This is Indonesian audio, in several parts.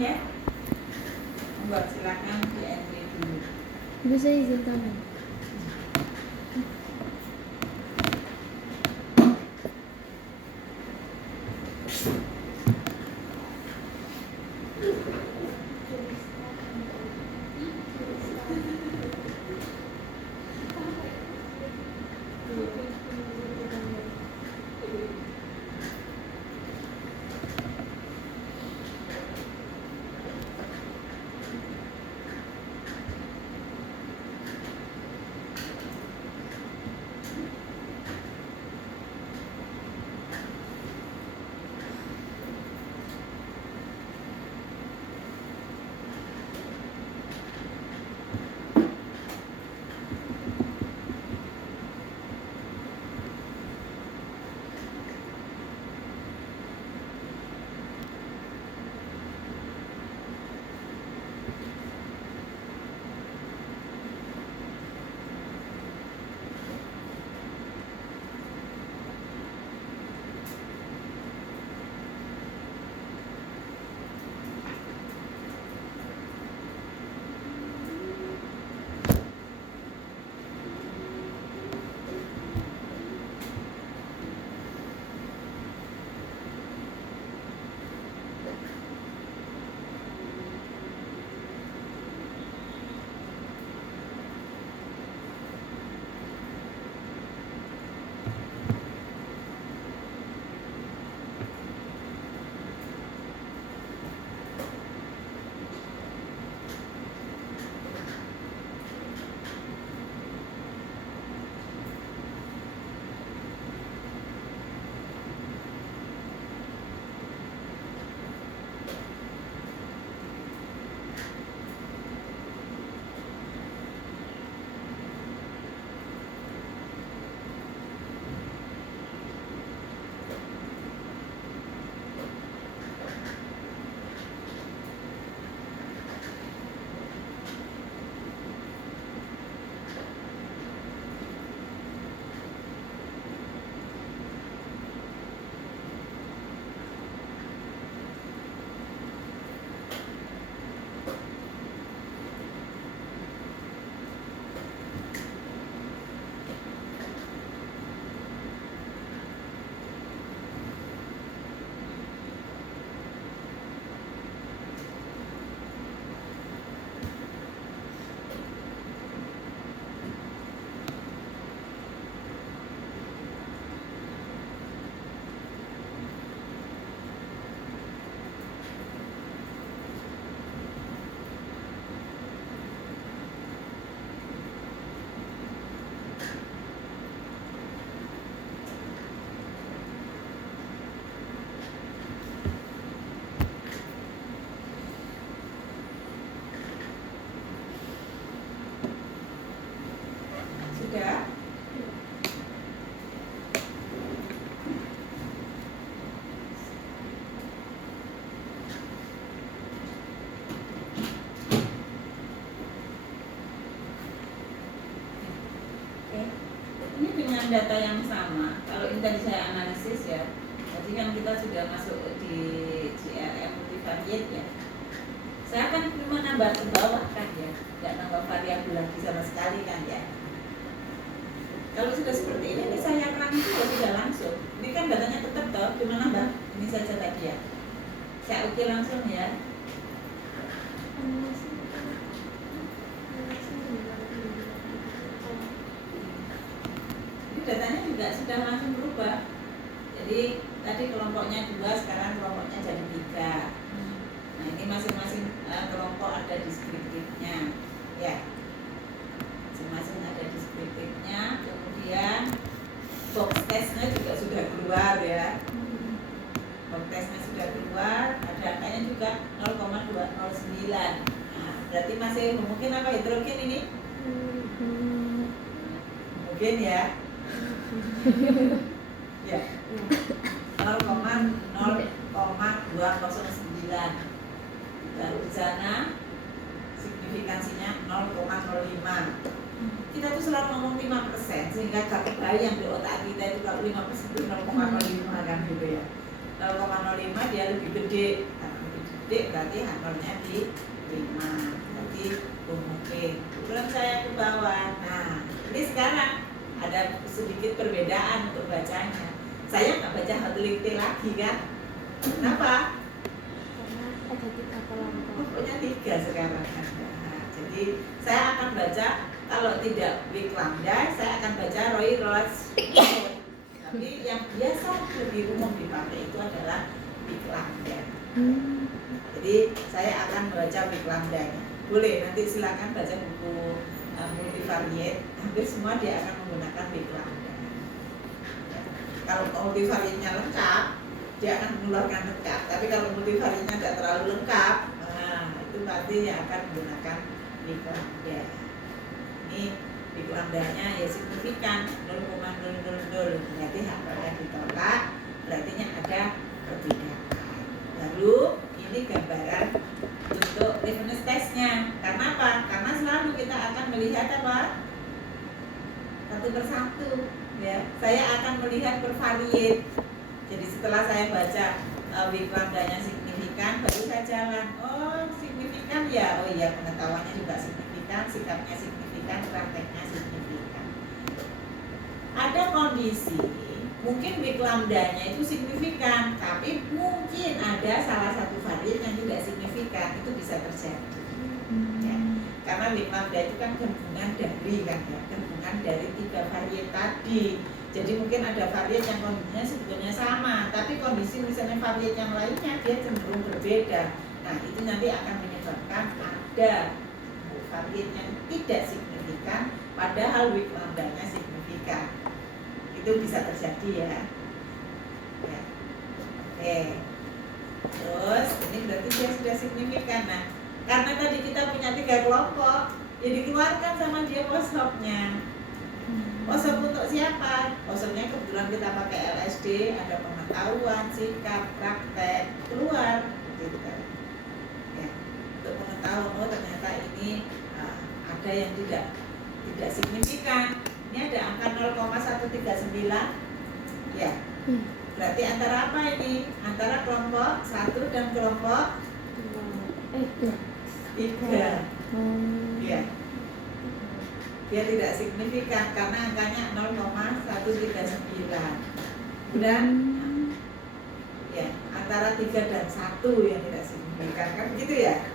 ya. Buat silakan di entry dulu. Ibu saya izin kamu. Sudah? Oke. Ini dengan data yang sama. Kalau ini tadi saya analisis ya. Tadi kan kita sudah masuk di GRM multivariate ya. Saya akan cuma nambah ke bawah kan ya, nggak nambah variabel lagi sama sekali kan ya. Kalau sudah seperti ini saya run itu ya sudah langsung. Ini kan datanya tetap toh, cuma nambah ini saja tadi ya. Saya ukir langsung ya. Ini datanya juga sudah langsung berubah. Jadi tadi kelompoknya 2, sekarang kelompoknya jadi 3. Nah ini masing-masing kelompok ada deskriptifnya ya. Masing-masing ada deskriptifnya. Kemudian box testnya juga sudah keluar ya. Box testnya sudah keluar, ada angkanya juga 0,209. Nah, berarti masih mungkin apa hidrogen ini? Mungkin ya. Ya. 0,209. Dan di sana signifikansinya 0,05. Kita tuh selalu ngomong 5%, sehingga cakup bayi yang di otak kita itu kalau 5% itu 0,05 kan gitu ya. 0,05 dia lebih gede, D berarti H0-nya di 5, berarti mungkin. Belum saya ke bawah. Nah, ini sekarang ada sedikit perbedaan untuk bacanya. Saya nggak baca Hotling T lagi kan? Kenapa? Karena ada 3 kelompok. Pokoknya 3 sekarang kan. Nah, jadi saya akan baca, kalau tidak weak lambda, saya akan baca Roy Roach. Tapi yang biasa lebih umum dipakai itu adalah weak lambda. Jadi saya akan membaca weak lambda-nya. Boleh, nanti silakan baca buku multivariate. Hampir semua dia akan menggunakan weak lambda. Ya. Kalau multivariate-nya lengkap, dia akan mengeluarkan lengkap. Tapi kalau multivariate-nya tidak terlalu lengkap, nah itu berarti yang akan menggunakan weak lambda. Ini weak lambda-nya ya signifikan 0,000, berarti H0-nya ditolak, berarti ada perbedaan. Baru ini gambaran untuk reference testnya. Karena apa? Karena selalu kita akan melihat apa? Satu persatu, ya. Saya akan melihat per variate. Jadi setelah saya baca weak lambda-nya signifikan, baru saya jalan. Oh, signifikan ya. Oh iya, pengetahuannya juga signifikan, sikapnya signifikan, prakteknya signifikan. Ada kondisi mungkin weak lambda-nya itu signifikan, tapi mungkin ada salah satu varian yang tidak signifikan, itu bisa terjadi. Ya. Karena weak lambda itu kan gabungan dari kan ya, gabungan dari 3 varian tadi. Jadi mungkin ada varian yang kondisinya sebetulnya sama, tapi kondisi misalnya varian yang lainnya dia cenderung berbeda. Nah, itu nanti akan menyebabkan ada varian yang tidak signifikan, padahal weak lambda-nya signifikan. Itu bisa terjadi ya. Ya. Oke. Terus ini berarti dia sudah signifikan. Nah, karena tadi kita punya 3 kelompok, ya dikeluarkan sama dia post-hoc-nya. Post-hoc untuk siapa? Post-hoc-nya kebetulan kita pakai LSD, ada pengetahuan, sikap, praktek, keluar gitu. Ya. Untuk pengetahuan, oh ternyata ini ada yang tidak signifikan. Ini ada angka 0,139. Ya. Berarti antara apa ini? Antara kelompok 1 dan kelompok 3. Ya. Dia tidak signifikan karena angkanya 0,139. Dan ya, antara 3 dan 1 yang tidak signifikan kan begitu ya.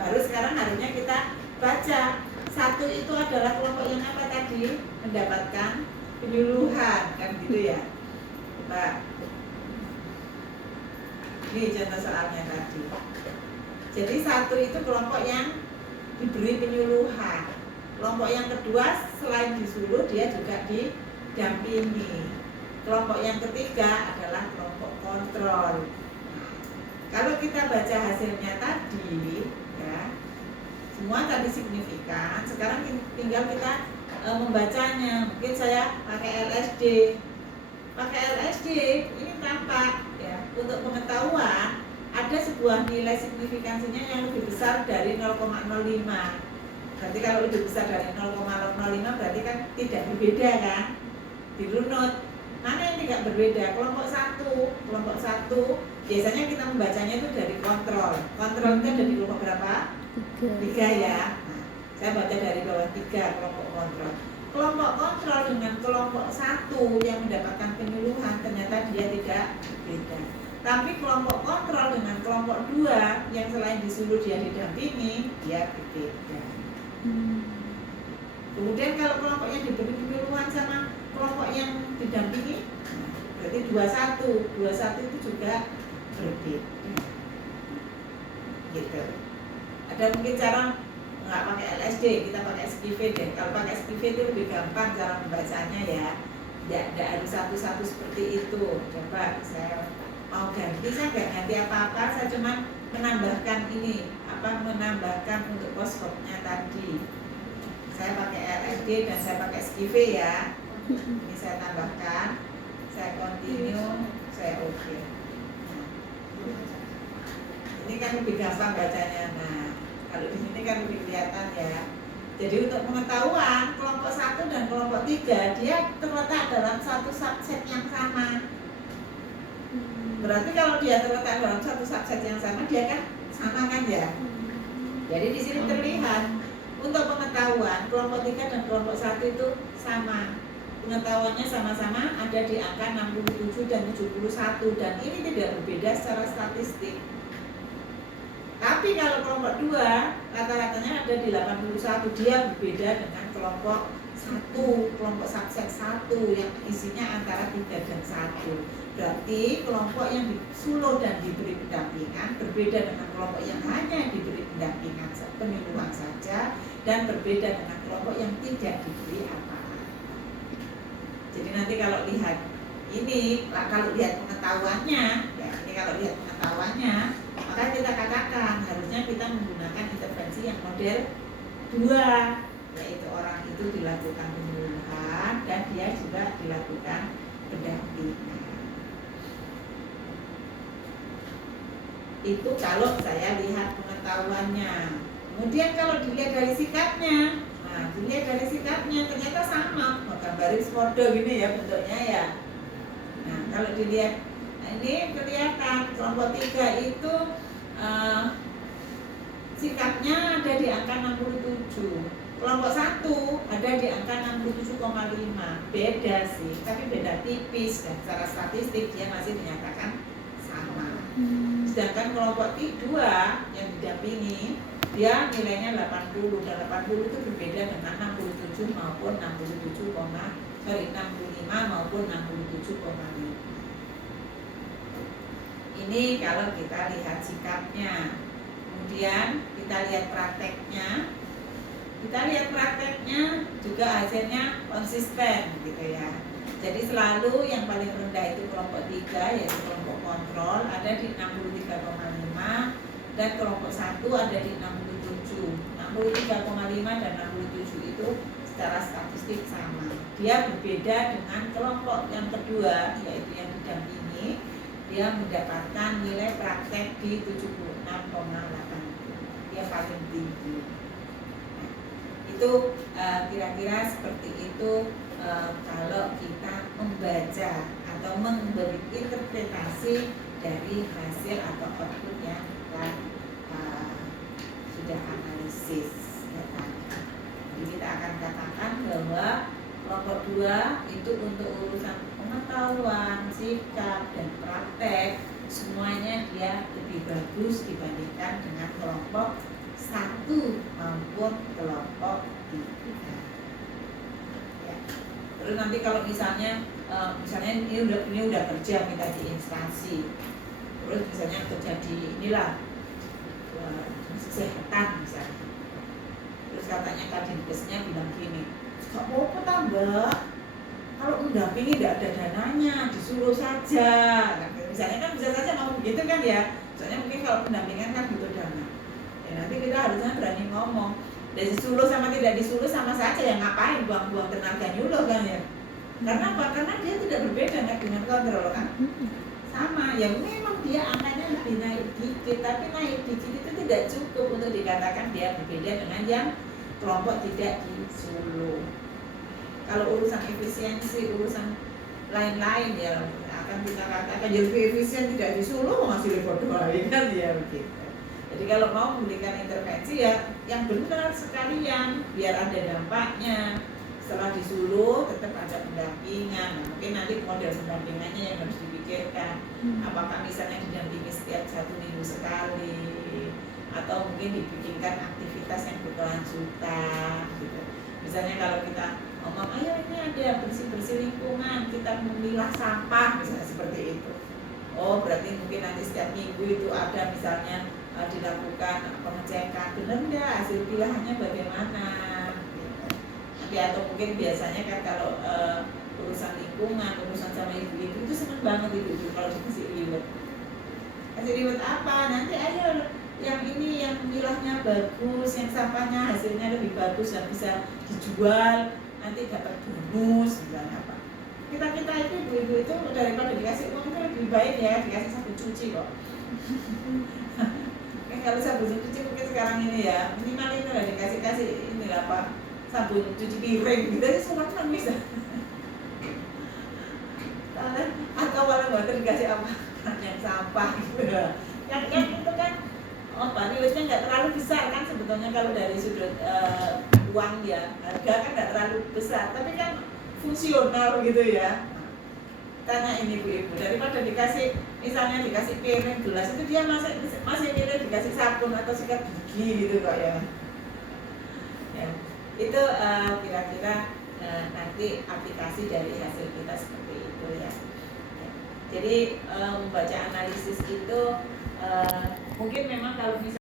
Baru sekarang harusnya kita baca 1 itu adalah kelompok yang apa tadi? Mendapatkan penyuluhan kan gitu ya. Pak. Ini contoh soalnya tadi. Jadi 1 itu kelompok yang diberi penyuluhan. Kelompok yang kedua selain disuruh dia juga didampingi. Kelompok yang ketiga adalah kelompok kontrol. Nah, kalau kita baca hasilnya tadi, ya, semua tadi signifikan. Sekarang tinggal kita membacanya. Mungkin saya pakai LSD. Pakai LSD ini tampak ya, untuk pengetahuan ada sebuah nilai signifikansinya yang lebih besar dari 0,05. Berarti kalau lebih besar dari 0,05 berarti kan tidak berbeda kan? Dirunut. Mana yang tidak berbeda? Kelompok 1 biasanya kita membacanya itu dari kontrol. Kontrol itu ada di kelompok berapa? 3 ya. Nah, saya baca dari bawah 3 kelompok kontrol. Kelompok kontrol dengan kelompok 1 yang mendapatkan penyuluhan ternyata dia tidak berbeda. Tapi kelompok kontrol dengan kelompok 2 yang selain disuruh dia didampingi, dia berbeda. Kemudian kalau kelompok yang diberi penyuluhan sama kelompok yang didampingi, berarti 21 itu juga berbeda. Gitu. Ada mungkin cara nggak pakai LSD, kita pakai SPV deh. Kalau pakai SPV itu lebih gampang cara membacanya ya. Tidak harus satu-satu seperti itu. Coba saya mau ganti, saya nggak ganti apa-apa, saya cuma menambahkan ini, menambahkan untuk post-hoc-nya tadi. Saya pakai LSD dan saya pakai SPV ya. Ini saya tambahkan, saya continue, saya oke. Nah, ini kan lebih gampang bacanya. Nah, kalau di sini kan lebih kelihatan ya. Jadi untuk pengetahuan kelompok 1 dan kelompok 3 dia terletak dalam satu subset yang sama. Berarti kalau dia terletak dalam satu subset yang sama, dia kan sama kan ya. Jadi di sini terlihat untuk pengetahuan kelompok 3 dan kelompok 1 itu sama. Pengetahuannya sama-sama ada di angka 67 dan 71 dan ini tidak berbeda secara statistik. Tapi kalau kelompok 2 rata-ratanya ada di 81, dia berbeda dengan kelompok 1, kelompok subset 1 yang isinya antara 3 dan 1. Berarti kelompok yang disuluh dan diberi pendampingan berbeda dengan kelompok yang hanya diberi pendampingan penyuluhan saja dan berbeda dengan kelompok yang tidak diberi apa-apa. Jadi nanti kalau lihat ini, kalau lihat pengetahuannya, ya ini kalau lihat pengetahuannya, maka kita katakan harusnya kita menggunakan intervensi yang model 2, yaitu orang itu dilakukan penyuluhan dan dia juga dilakukan pendampingan. Itu kalau saya lihat pengetahuannya. Kemudian kalau dilihat dari sikapnya, nah dilihat dari sikapnya ternyata sama, gambarin spordo gini ya bentuknya ya. Nah kalau dilihat, nah ini kelihatan kelompok 3 itu sikapnya ada di angka 67, kelompok 1 ada di angka 67,5. Beda sih, tapi beda tipis dan secara statistik dia masih dinyatakan sama. Sedangkan kelompok 2 yang didampingi dia nilainya 80 dan 80 itu berbeda dengan 67 maupun 65 maupun 67,5. Ini kalau kita lihat sikapnya. Kemudian kita lihat prakteknya. Kita lihat prakteknya juga hasilnya konsisten gitu ya. Jadi selalu yang paling rendah itu kelompok 3 yaitu kelompok kontrol ada di 63,5 dan kelompok 1 ada di 67. 63,5 dan 67 itu secara statistik sama. Dia berbeda dengan kelompok yang kedua yaitu yang didampingi. Dia mendapatkan nilai praktek di 76,8. Dia paling tinggi. Nah, itu kira-kira seperti itu. Kalau kita membaca atau memberi interpretasi dari hasil atau output yang kita sudah analisis datanya. Jadi kita akan katakan bahwa kelompok 2 itu untuk urusan pengetahuan, sikap, dan praktek semuanya dia lebih bagus dibandingkan dengan kelompok 1 maupun kelompok 3. Terus nanti kalau misalnya ini udah kerja kita di instansi, terus misalnya kerja di inilah kesehatan misalnya, terus katanya Kadinkesnya bilang gini, nggak mau tambah, kalau mendampingi tidak ada dananya, disuruh saja. Nah, misalnya kan bisa saja mau begitu kan ya, misalnya mungkin kalau pendampingan kan butuh dana, ya nanti kita harusnya berani ngomong. Dan disuruh sama tidak disuruh sama saja ya, ngapain buang-buang tenaga nyuluh kan ya. Karena apa? Karena dia tidak berbeda kan dengan kontrol kan. Sama, ya memang dia angkanya lebih naik dikit, tapi naik dikit itu tidak cukup untuk dikatakan dia berbeda dengan yang kelompok tidak disuruh. Kalau urusan efisiensi, urusan lain-lain ya akan kita katakan ya lebih efisien tidak disuruh masih lebih baik kan ya begitu. Jadi kalau mau memberikan intervensi ya yang benar sekalian biar ada dampaknya. Setelah disuruh tetap ada pendampingan. Nah, mungkin nanti model pendampingannya yang harus dipikirkan. Apakah misalnya didampingi setiap 1 minggu sekali, atau mungkin dibikinkan aktivitas yang berkelanjutan gitu. Misalnya kalau kita ngomong, ayo ini ada bersih-bersih lingkungan, kita memilah sampah misalnya seperti itu. Oh berarti mungkin nanti setiap minggu itu ada misalnya dilakukan pengecekan benar enggak hasil pilahannya bagaimana gitu. Nanti atau mungkin biasanya kan kalau urusan lingkungan, urusan sama ibu-ibu itu seneng banget ibu-ibu kalau dikasih reward. Kasih reward apa? Nanti ayo yang ini yang pilahnya bagus, yang sampahnya hasilnya lebih bagus dan bisa dijual, nanti dapat bonus misalnya apa. Kita itu ibu-ibu itu daripada dikasih uang itu lebih baik ya dikasih sabun cuci kok. Kalau sabun cuci mungkin sekarang ini ya minimal itu lah dikasih ini apa sabun cuci piring gitu aja semua kan bisa. Atau kalau nggak dikasih apa banyak sampah gitu ya. Yang itu kan nilainya nggak terlalu besar kan sebetulnya kalau dari sudut uang ya, harga kan nggak terlalu besar, tapi kan fungsional gitu ya. Tanya ini Bu-ibu, daripada misalnya dikasih piring gelas itu dia masih milih dikasih sabun atau sikat gigi gitu kok ya. Ya, itu kira-kira nanti aplikasi dari hasil kita seperti itu ya. Jadi membaca analisis itu mungkin memang kalau misalnya